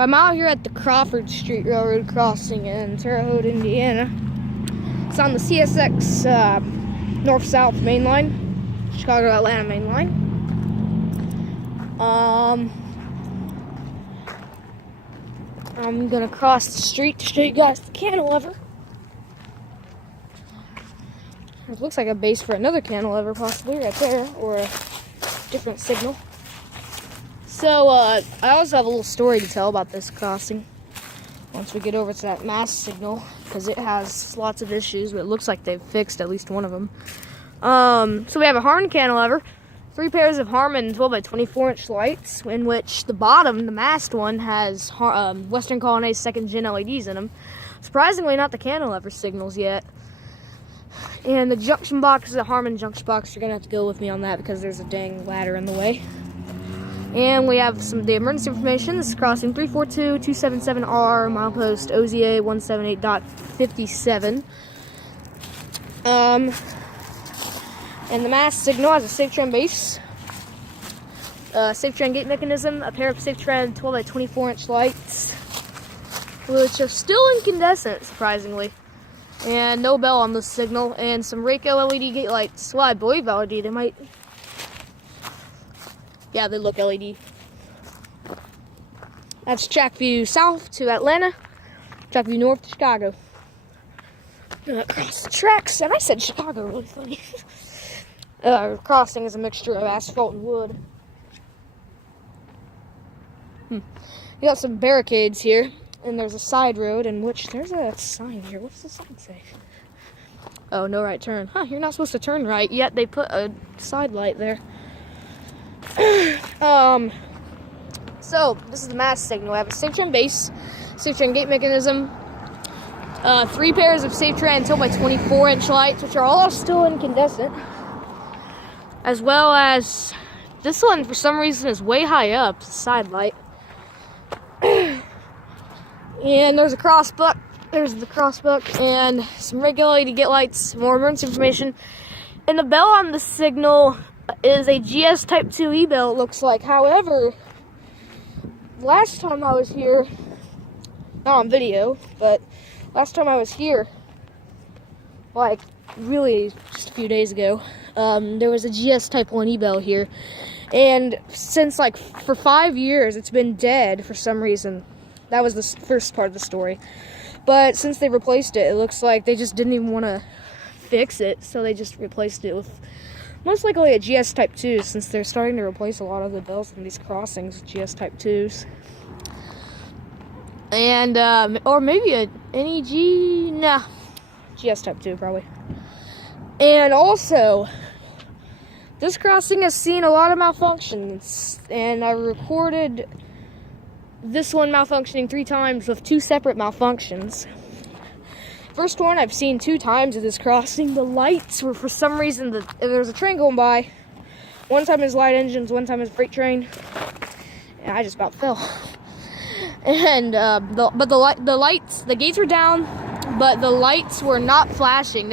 I'm out here at the Crawford Street Railroad crossing in Terre, Haute, Indiana. It's on the CSX north-south main line, Chicago-Atlanta main line. I'm gonna cross the street to show you guys the cantilever. It looks like a base for another cantilever, possibly right there, or a different signal. So, I also have a little story to tell about this crossing once we get over to that mast signal, because it has lots of issues, but it looks like they've fixed at least one of them. So we have a Harmon cantilever, 3 pairs of Harmon 12 by 24 inch lights, in which the bottom, the mast one, has Western Colonnade 2nd Gen LEDs in them. Surprisingly, not the cantilever signals yet. And the junction box is a Harmon junction box. You're gonna have to go with me on that because there's a dang ladder in the way. And we have some of the emergency information. This is crossing 342-277R, milepost OZA 178.57. And the mast signal has a SafeTran base, SafeTran gate mechanism, a pair of SafeTran 12 by 24 inch lights, which are still incandescent, surprisingly. And no bell on the signal, and some Rayco LED gate lights. Well, I believe LED. They might. Yeah, they look LED. That's track view south to Atlanta, track view north to Chicago. Across the tracks, and I said Chicago, really funny. Crossing is a mixture of asphalt and wood. You got some barricades here, and there's a side road in which there's a sign here. What's the sign say? Oh, no right turn. Huh, you're not supposed to turn right, yet they put a side light there. So this is the mast signal. We have a SafeTran base, SafeTran gate mechanism, 3 pairs of SafeTran 12 by 24 inch lights, which are all still incandescent, as well as this one for some reason is way high up, the side light. And there's a crossbuck. There's the crossbuck and some regular LED gate lights, more emergency information, and the bell on the signal is a GS Type 2 E-bell, it looks like. However, last time I was here, not on video, but last time I was here, like really just a few days ago, there was a GS Type 1 E-bell here, and since like for 5 years it's been dead for some reason. That was the first part of the story, but since they replaced it, it looks like they just didn't even want to fix it, so they just replaced it with most likely a GS Type 2, since they're starting to replace a lot of the bells in these crossings with GS Type 2s. And, or maybe a NEG, nah, GS Type 2 probably. And also, this crossing has seen a lot of malfunctions, and I recorded this one malfunctioning 3 times with 2 separate malfunctions. First one I've seen 2 times at this crossing. The lights were, for some reason, there was a train going by. One time it was light engines, one time it was a freight train, and I just about fell. And the lights, the gates were down, but the lights were not flashing.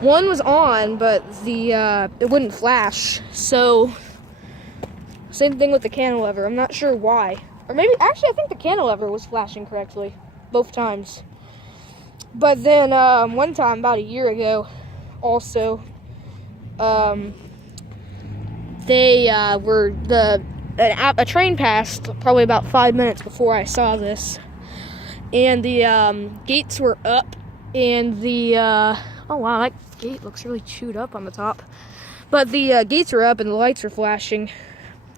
One was on, but it wouldn't flash. So same thing with the cantilever. I'm not sure why, or maybe actually I think the cantilever was flashing correctly both times. But then one time, about a year ago, also, a train passed probably about 5 minutes before I saw this, and the gates were up, and oh wow, that gate looks really chewed up on the top. But the gates were up and the lights were flashing,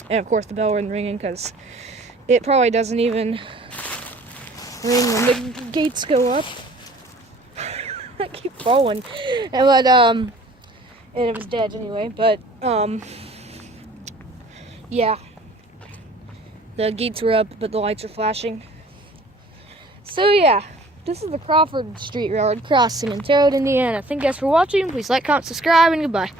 and of course the bell wasn't ringing because it probably doesn't even ring when the gates go up. I keep falling, and it was dead anyway. But yeah, the gates were up, but the lights were flashing. So yeah, this is the Crawford Street Railroad crossing in Terre, Indiana. Thank you guys for watching. Please like, comment, subscribe, and goodbye.